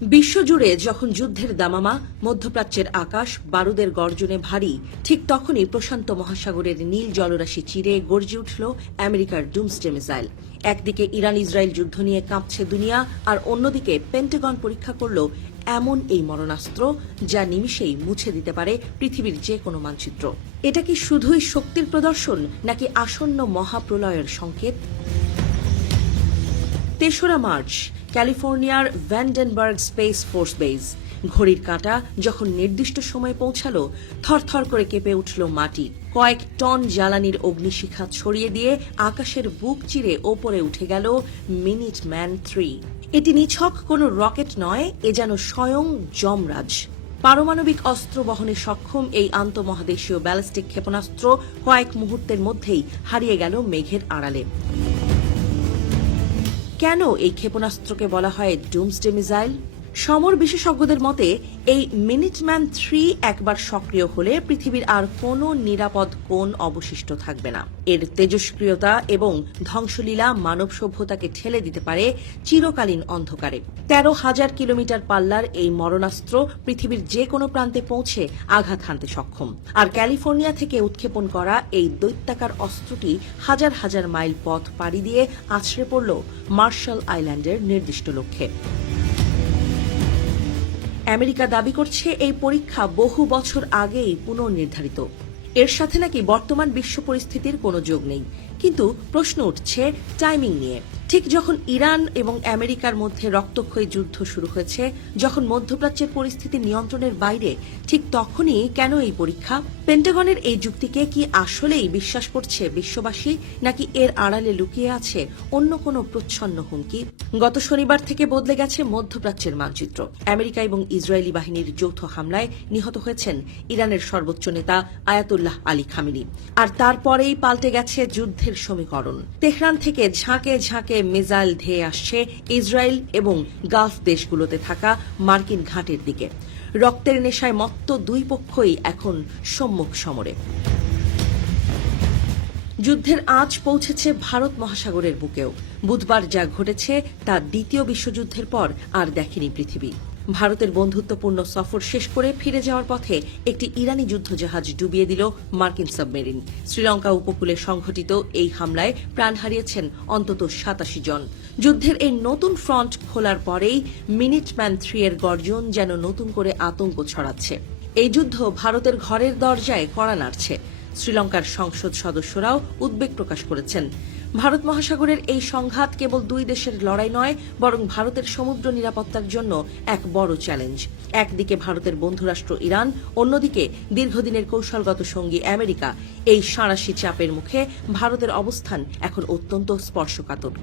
বিশ্বজুড়ে যখন যুদ্ধের দামামা, মধ্যপ্রাচ্যের আকাশ বারুদের গর্জনে ভারী, ঠিক তখনই প্রশান্ত মহাসাগরের নীল জলরাশি চিরে গর্জে উঠল আমেরিকার ডুমসডে মিসাইল। একদিকে ইরান ইসরায়েল যুদ্ধ নিয়ে কাঁপছে দুনিয়া, আর অন্যদিকে পেন্টাগন পরীক্ষা করল এমন এই মরণাস্ত্র যা নিমিষেই মুছে দিতে পারে পৃথিবীর যে কোনো মানচিত্র। এটা কি শুধুই শক্তির প্রদর্শন, নাকি আসন্ন মহাপ্রলয়ের সংকেত? ৩রা মার্চ, ক্যালিফোর্নিয়ার ভ্যান্ডেনবার্গ স্পেস ফোর্স বেস। ঘড়ির কাঁটা যখন নির্দিষ্ট সময়ে পৌঁছালো, থরথর করে কেঁপে উঠল মাটি। কয়েক টন জ্বালানির অগ্নিশিখা ছড়িয়ে দিয়ে আকাশের বুক চিরে ওপরে উঠে গেল মিনিটম্যান 3। এটি নিছক কোনো রকেট নয়, এ যেন স্বয়ং যমরাজ। পারমাণবিক অস্ত্র বহনে সক্ষম এই আন্তঃমহাদেশীয় ব্যালিস্টিক ক্ষেপণাস্ত্র কয়েক মুহূর্তের মধ্যেই হারিয়ে গেল মেঘের আড়ালে। কেন এই ক্ষেপণাস্ত্রকে বলা হয় ডুমসডে মিসাইল? সমর বিশেষজ্ঞদের মতে এই মিনিটম্যান 3 একবার সক্রিয় হলে পৃথিবীর আর কোনো নিরাপদ কোণ অবশিষ্ট থাকবে না। এর তেজস্ক্রিয়তা এবং ধ্বংসলীলা মানব সভ্যতাকে ঠেলে দিতে পারে চিরকালীন অন্ধকারে। ১৩,০০০ কিলোমিটার পাল্লার এই মরণাস্ত্র পৃথিবীর যে কোনো প্রান্তে পৌঁছে আঘাত হানতে সক্ষম। আর ক্যালিফোর্নিয়া থেকে উৎক্ষেপণ করা এই দৈত্যাকার অস্ত্রটি হাজার হাজার মাইল পথ পাড়ি দিয়ে আছড়ে পড়ল মার্শাল আইল্যান্ডের নির্দিষ্ট লক্ষ্যে। আমেরিকা দাবি করছে এই পরীক্ষা বহু বছর আগেই পুনর্নির্ধারিত। এর সাথে নাকি বর্তমান বিশ্ব পরিস্থিতির কোনো যোগ নেই। কিন্তু প্রশ্ন উঠছে টাইমিং নিয়ে। ঠিক যখন ইরান এবং আমেরিকার মধ্যে রক্তক্ষয়ী যুদ্ধ শুরু হয়েছে, যখন মধ্যপ্রাচ্যের পরিস্থিতি নিয়ন্ত্রণের বাইরে, ঠিক তখনই কেন এই পরীক্ষা? পেন্টাগনের এই যুক্তিকে কি আসলেই বিশ্বাস করছে বিশ্ববাসী, নাকি এর আড়ালে লুকিয়ে আছে অন্য কোনো প্রচ্ছন্ন হুমকি? গত শনিবার থেকে বদলে গেছে মধ্যপ্রাচ্যের মানচিত্র। আমেরিকা এবং ইসরায়েলি বাহিনীর যৌথ হামলায় নিহত হয়েছেন ইরানের সর্বোচ্চ নেতা আয়াতুল্লাহ আলী খামেনি। আর তারপরেই পাল্টে গেছে যুদ্ধের সমীকরণ। তেহরান থেকে ঝাঁকে ঝাঁকে মিসাইল ধেয়ে আসছে ইসরায়েল এবং গালফ দেশগুলোতে থাকা মার্কিন ঘাঁটির দিকে। রক্তের নেশায় মত্ত দুই পক্ষই এখন সম্মুখ সমরে। যুদ্ধের আঁচ পৌঁছেছে ভারত মহাসাগরের বুকেও। বুধবার যা ঘটেছে তা দ্বিতীয় বিশ্বযুদ্ধের পর আর দেখেনি পৃথিবী। ভারতের বন্ধুত্বপূর্ণ সফর শেষ করে ফিরে যাওয়ার পথে একটি ইরানি যুদ্ধজাহাজ ডুবিয়ে দিল মার্কিন সাবমেরিন। শ্রীলঙ্কা উপকূলে সংঘটিত এই হামলায় প্রাণ হারিয়েছেন অন্তত ৮৭ জন। যুদ্ধের এই নতুন ফ্রন্ট খোলার পরেই মিনিটম্যান 3 এর গর্জন যেন নতুন করে আতঙ্ক ছড়াচ্ছে। এই যুদ্ধ ভারতের ঘরের দরজায় কড়া নাড়ছে। শ্রীলঙ্কার সংসদ সদস্যরাও উদ্বেগ প্রকাশ করেছেন। ভারত মহাসাগরের এই সংঘাত কেবল দুই দেশের লড়াই নয়, বরং ভারতের সমুদ্র নিরাপত্তার জন্য এক বড় চ্যালেঞ্জ। একদিকে ভারতের বন্ধুরাষ্ট্র ইরান, অন্যদিকে দীর্ঘদিনের কৌশলগত সঙ্গী আমেরিকা। এই সাঁড়াশি চাপের মুখে ভারতের অবস্থান এখন অত্যন্ত স্পর্শকাতর।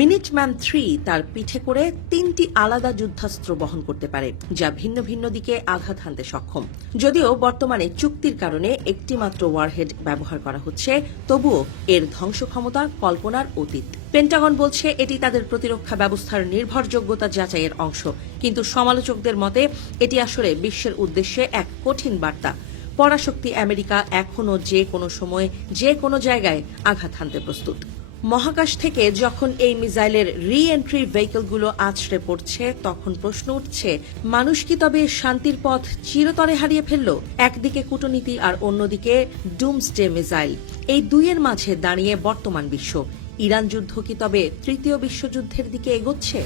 মিনিটম্যান 3 তার পিঠে করে 3টি আলাদা যুদ্ধাস্ত্র বহন করতে পারে, যা ভিন্ন ভিন্ন দিকে আঘাত হানতে সক্ষম। যদিও বর্তমানে চুক্তির কারণে একটি মাত্র ওয়ারহেড ব্যবহার করা হচ্ছে, তবুও এর ধ্বংস ক্ষমতা কল্পনার অতীত। পেন্টাগন বলছে এটি তাদের প্রতিরক্ষা ব্যবস্থার নির্ভরযোগ্যতা যাচাইয়ের অংশ, কিন্তু সমালোচকদের মতে এটি আসলে বিশ্বের উদ্দেশ্যে এক কঠিন বার্তা। পরাশক্তি আমেরিকা এখনও যে কোনো সময় যে কোনো জায়গায় আঘাত হানতে প্রস্তুত। মহাকাশ থেকে যখন এই মিসাইলের রি এন্ট্রি ভেহিকলগুলো আছড়ে পড়ছে, তখন প্রশ্ন উঠছে, মানুষ কি তবে শান্তির পথ চিরতরে হারিয়ে ফেলল? একদিকে কূটনীতি আর অন্যদিকে ডুমসডে মিসাইল। এই দুইয়ের মাঝে দাঁড়িয়ে বর্তমান বিশ্ব। ইরান যুদ্ধ কি তবে তৃতীয় বিশ্বযুদ্ধের দিকে এগোচ্ছে?